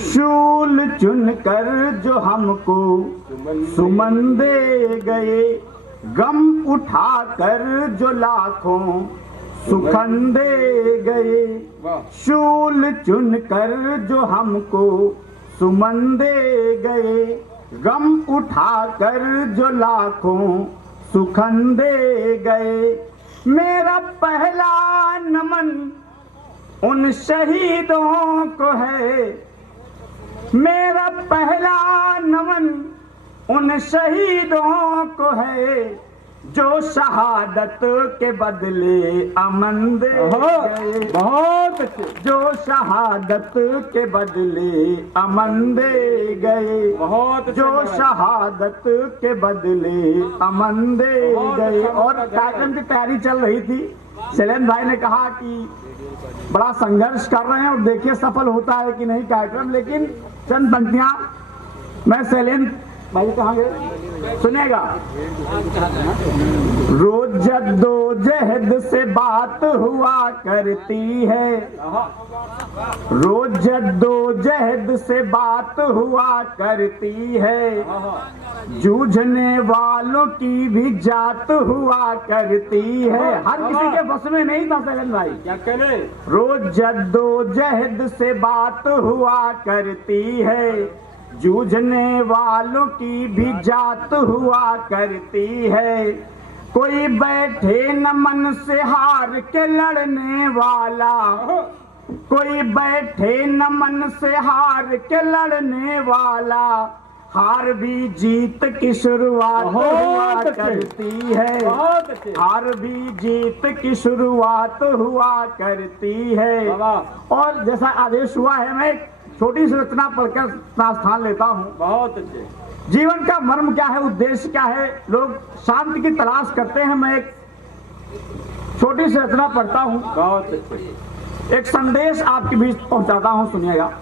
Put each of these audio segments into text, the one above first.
शूल चुन कर जो हमको सुमन दे गए, गम उठा कर जो लाखों सुखन दे गए। शूल चुन कर जो हमको सुमन दे गए, गम उठा कर जो लाखों सुखन दे गए। मेरा पहला नमन उन शहीदों को है, मेरा पहला नमन उन शहीदों को है, जो शहादत के बदले अमन दे गए। बहुत अच्छे। जो शहादत के बदले अमन दे गए, बहुत जो शहादत के बदले अमन दे गए। और कार्यक्रम की तैयारी चल रही थी। शैलेंद्र भाई ने कहा कि बड़ा संघर्ष कर रहे हैं और देखिए सफल होता है कि नहीं कार्यक्रम। लेकिन चंद पंक्तियां मैं शैलेंद्र भाई कहाँ गए सुनेगा। रोज जद्दोजहद से बात हुआ करती है, रोज जद्दोजहद से बात हुआ करती है, जूझने वालों की भी जात हुआ करती है। हर किसी के बस में नहीं था शैलेंद्र भाई। क्या करे? रोज जद्दोजहद से बात हुआ करती है, जूझने वालों की भी जात हुआ करती है। कोई बैठे न मन से हार के लड़ने वाला, कोई बैठे न मन से हार के लड़ने वाला, हार भी जीत की शुरुआत हुआ करती है, हार भी जीत की शुरुआत हुआ करती है। और जैसा आदेश हुआ है, मैं छोटी सी रचना पढ़कर स्थान लेता हूँ। बहुत अच्छे। जीवन का मर्म क्या है, उद्देश्य क्या है, लोग शांति की तलाश करते हैं। मैं एक छोटी सी रचना पढ़ता हूँ, बहुत अच्छे। एक संदेश आपके बीच पहुंचाता हूँ, सुनिएगा।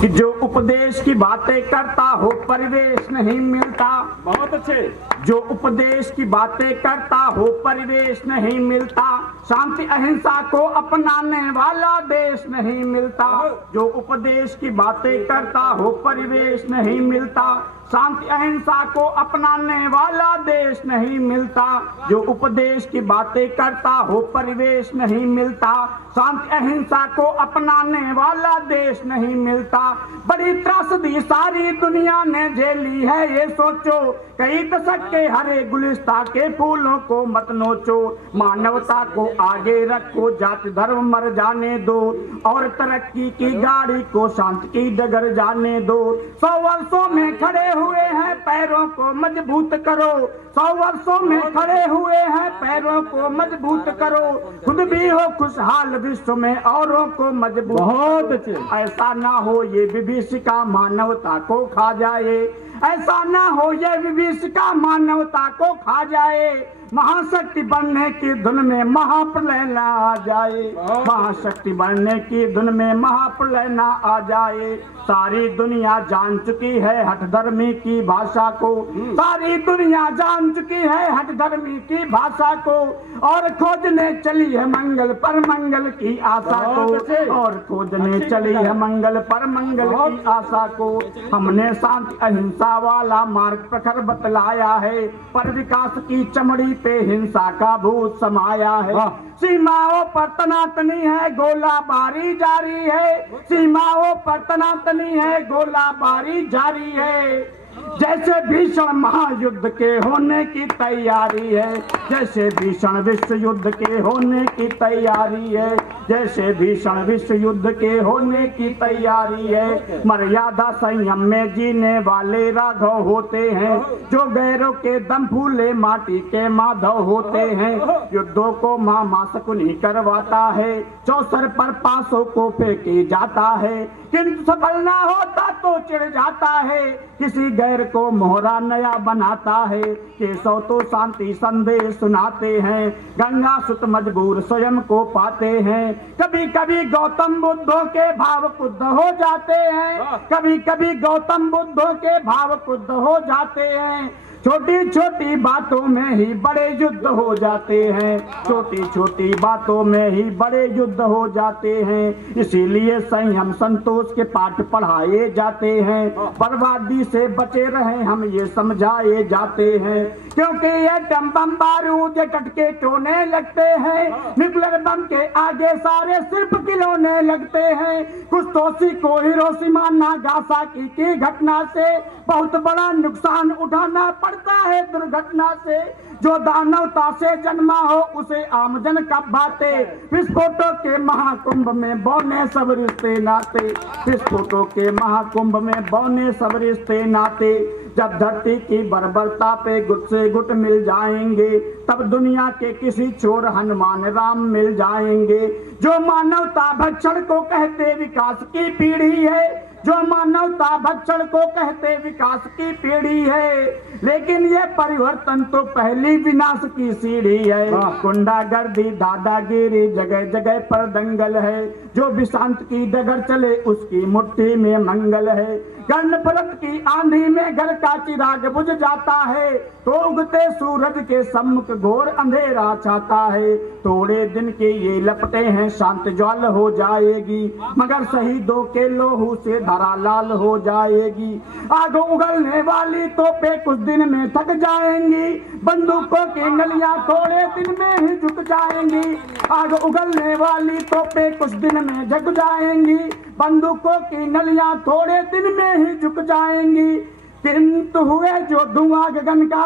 कि जो उपदेश की बातें करता हो परिवेश नहीं मिलता। बहुत अच्छे। जो उपदेश की बातें करता हो परिवेश नहीं मिलता, शांति अहिंसा को अपनाने वाला देश नहीं मिलता। जो उपदेश की बातें करता हो परिवेश नहीं मिलता, शांति अहिंसा को अपनाने वाला देश नहीं मिलता। जो उपदेश की बातें करता हो परिवेश नहीं मिलता, शांति अहिंसा को अपनाने वाला देश नहीं मिलता। बड़ी त्रासदी सारी दुनिया ने झेली है, ये सोचो कई दशक के हरे गुलिस्ता के फूलों को मत नोचो। मानवता को आगे रखो, जाति धर्म मर जाने दो, और तरक्की की गाड़ी को शांति की डगर जाने दो। 100 वर्षों में खड़े हुए हैं पैरों को मजबूत करो, 100 वर्षों में खड़े हुए हैं पैरों को मजबूत करो। खुद भी हो खुशहाल विश्व में औरों को मजबूत। बहुत अच्छे। ऐसा ना हो ये विभीषिका मानवता को खा जाए, ऐसा ना हो ये विभीषिका मानवता को खा जाए। महाशक्ति बनने की धुन में महाप्रलय न आ जाए, महाशक्ति बनने की धुन में महाप्रलय न आ जाए। सारी दुनिया जान चुकी है हठ धर्मी की भाषा को, सारी दुनिया जान चुकी है हठ धर्मी की भाषा को, और खोजने चली है मंगल पर मंगल की आशा को, और खोजने चली है मंगल पर मंगल की आशा को। हमने शांति अहिंसा वाला मार्ग प्रखर बतलाया है, पर विकास की चमड़ी पे हिंसा का भूत समाया है। सीमाओं पर तनातनी है गोलाबारी जारी है, सीमाओं पर तनातनी है गोलाबारी जारी है। जैसे भीषण महायुद्ध के होने की तैयारी है, जैसे भीषण विश्व युद्ध के होने की तैयारी है, जैसे भीषण विश्व युद्ध के होने की तैयारी है। मर्यादा संयम में जीने वाले राघव होते हैं, जो गैरों के दम फूले माटी के माधव होते हैं। युद्धों को मामा शकुनी करवाता है, चौसर पर पासों को फेंके जाता है, किंतु सफल ना होता तो चिढ़ जाता है। किसी गैर को मोहरा नया बनाता है, केशव तो शांति संदेश सुनाते हैं, गंगा सुत मजबूर स्वयं को पाते हैं। कभी कभी गौतम बुद्धों के भाव कुद्ध हो जाते हैं, कभी कभी गौतम बुद्धों के भाव कुद्ध हो जाते हैं। छोटी छोटी बातों में ही बड़े युद्ध हो जाते हैं, छोटी छोटी बातों में ही बड़े युद्ध हो जाते हैं। इसीलिए संयम संतोष के पाठ पढ़ाए जाते हैं, बर्बादी से बचे रहे हम ये समझाए जाते हैं। क्योंकि ये डम बम बारूद टटके टोने लगते हैं, न्यूक्लियर बम के आगे सारे सिर्फ खिलौने लगते हैं। कुछ तो सीखो हिरोशिमा नागासाकी की घटना से, बहुत बड़ा नुकसान उठाना पड़ता है दुर्घटना से। जो दानवता से जन्मा हो उसे आमजन कब बाते, विस्फोटों के महाकुंभ में बौने सब रिश्ते नाते, विस्फोटों के महाकुंभ में बौने सब रिश्ते नाते। जब धरती की बर्बरता पे गुट से गुट मिल जाएंगे, तब दुनिया के किसी चोर हनुमान राम मिल जाएंगे। जो मानवता भक्षण को कहते विकास की पीढ़ी है, जो मानवता भक्षण को कहते विकास की पीढ़ी है, लेकिन ये परिवर्तन तो पहली विनाश की सीढ़ी है। गुंडागर्दी दादागिरी जगह जगह पर दंगल है, जो विशांत की डगर चले उसकी मुट्ठी में मंगल है। कर्णफरत की आंधी में घर का चिराग बुझ जाता है, तो उगते सूरज के सम्मुख घोर अंधेरा छाता है। थोड़े दिन के ये लपटे हैं शांत ज्वाल हो जाएगी, मगर शहीदों के लोहू से धरा लाल हो जाएगी। आग उगलने वाली तोपे कुछ दिन में थक जाएंगी, बंदूकों की नलियां थोड़े दिन में ही झुक जाएंगी। आग उगलने वाली तोपे कुछ दिन में झुक जाएंगी, बंदूकों की नलियां थोड़े दिन में ही झुक जाएंगी। किंतु हुए जो धुआं गगन का,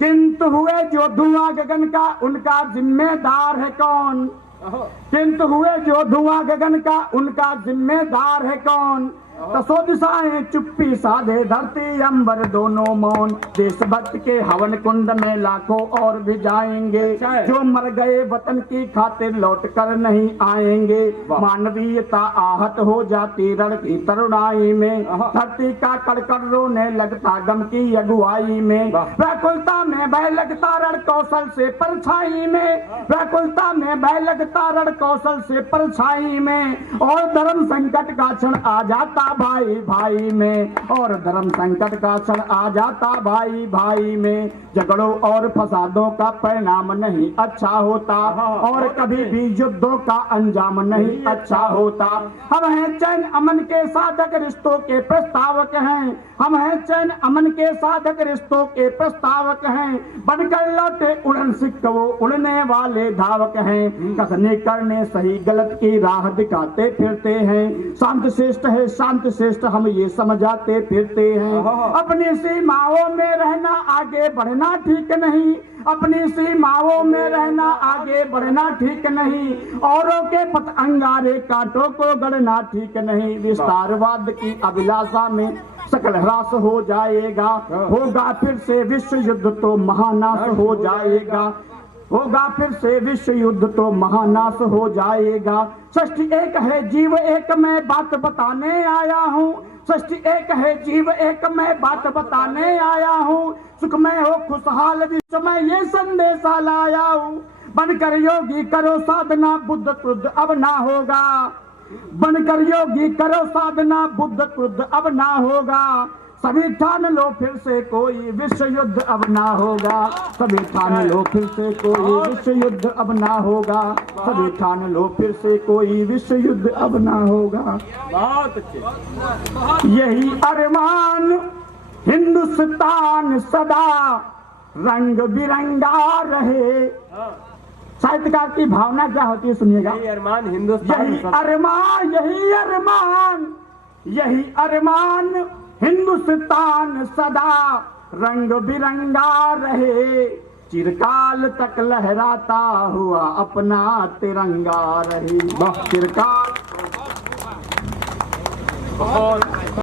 किंतु हुए जो धुआं गगन का, उनका जिम्मेदार है कौन? किंतु हुए जो धुआं गगन का, उनका जिम्मेदार है कौन? दसों दिशाएं चुप्पी साधे, धरती अंबर दोनों मौन। देशभक्त के हवन कुंड में लाखों और भी जाएंगे, जो मर गए वतन की खातिर लौट कर नहीं आएंगे। मानवीयता आहत हो जाती रण की तरुणाई में, धरती का कड़कड़ रोने लगता गम की अगुवाई में। व्याकुलता में बह लगता रण कौशल से परछाई में, व्याकुलता में बह लगता रण कौशल से परछाई में। और धर्म संकट का क्षण आ जाता भाई भाई में, और धर्म संकट का क्षण आ जाता भाई भाई में। झगड़ों और फसादों का परिणाम नहीं अच्छा होता, और कभी भी युद्धों का अंजाम नहीं अच्छा होता। हम हैं चैन अमन के साधक, रिश्तों के प्रस्तावक हैं। हम हैं चैन अमन के साधक, रिश्तों के प्रस्तावक हैं। बनकर लौटे उड़न सिक्क वो उड़ने वाले धावक हैं। कसने करने सही गलत की राह दिखाते फिरते हैं। शांत श्रेष्ठ है शांत श्रेष्ठ हम ये समझाते फिरते हैं। अपनी सीमाओं में रहना आगे बढ़ना ठीक नहीं, अपनी सीमाओं में रहना आगे बढ़ना ठीक नहीं। औरों के पथ अंगारे कांटों को गढ़ना ठीक नहीं। विस्तारवाद की अभिलाषा में सकल ह्रास हो जाएगा, होगा फिर से विश्व युद्ध तो महानाश हो जाएगा, होगा फिर से विश्व युद्ध तो महानाश हो जाएगा। सृष्टि एक है जीव एक, मैं बात बताने आया हूँ। सृष्टि एक है जीव एक, मैं बात बताने आया हूँ। सुखमय हो खुशहाल विश्व में ये संदेशा लाया हूँ। बनकर योगी करो साधना, बुद्ध क्रुद्ध अब ना होगा। बनकर योगी करो साधना, बुद्ध क्रुद्ध अब ना होगा। सभी ठान लो फिर से कोई विश्व युद्ध अब ना होगा। सभी ठान लो फिर से कोई विश्व युद्ध अब ना होगा। सभी ठान लो फिर से कोई विश्व युद्ध अब ना होगा। बहुत अच्छे। यही अरमान हिंदुस्तान सदा रंग बिरंगा रहे। साहित्यकार की भावना क्या होती है सुनिएगा। यही अरमान हिंदुस्तान, यही अरमान, यही अरमान, यही अरमान हिंदुस्तान सदा रंग बिरंगा रहे। चिरकाल तक लहराता हुआ अपना तिरंगा रहे। चिरकाल